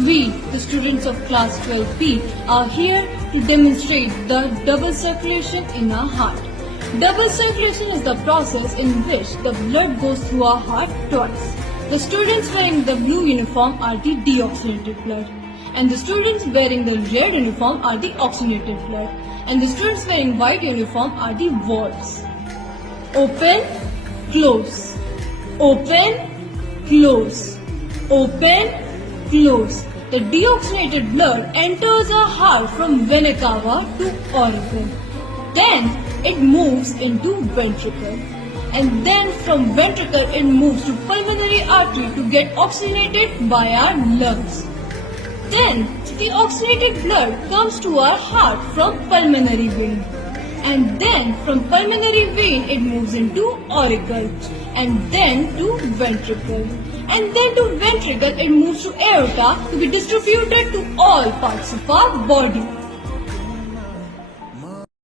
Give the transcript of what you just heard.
We, the students of class 12B, are here to demonstrate the double circulation in our heart. Double circulation is the process in which the blood goes through our heart twice. The students wearing the blue uniform are the deoxygenated blood, and the students wearing the red uniform are the oxygenated blood, and the students wearing white uniform are the valves. Open, close, open, close, open, close. The deoxygenated blood enters our heart from vena cava to auricle. Then it moves into ventricle. And then from ventricle it moves to pulmonary artery to get oxygenated by our lungs. Then the oxygenated blood comes to our heart from pulmonary vein. And then from pulmonary vein it moves into auricle, and then to ventricle, and then to ventricle it moves to aorta to be distributed to all parts of our body.